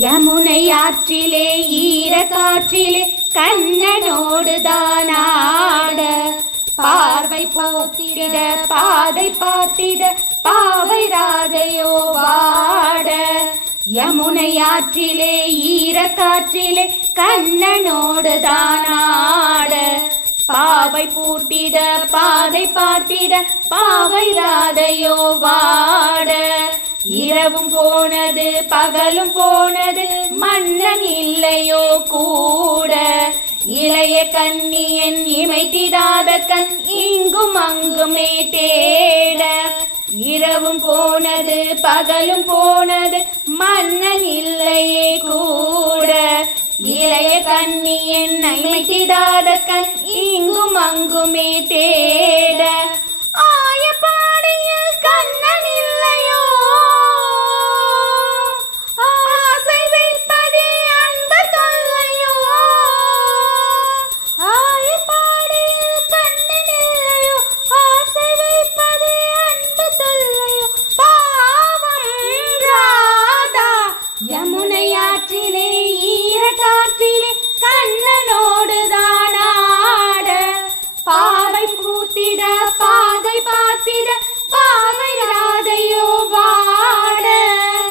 யமுனை ஆற்றிலே ஈர காற்றிலே கண்ணனோடு தானாட பார்வை போத்திட பாதை பார்த்திட பாவை ராதையோ வாட. யமுனை ஆற்றிலே ஈர காற்றிலே கண்ணனோடு தானாட பாவை பூட்டிட பாதை பார்த்திட பாவை ராதையோ வாட. இரவும் போனது பகலும் போனது மன்னன் இல்லையோ கூட. இளைய கண்ணியன் இமைத்திடாத கண் இங்கும் அங்குமே தேட. இரவும் போனது பகலும் போனது மன்னன் இல்லையே கூட. இளைய கண்ணியன் இமைத்திடாத கண் இங்கும் அங்குமே தேட. கரையாற்றிலே ஈர காற்றிலே கண்ணனோடுதான் ஆட. பாவை பூத்திட பாதை பா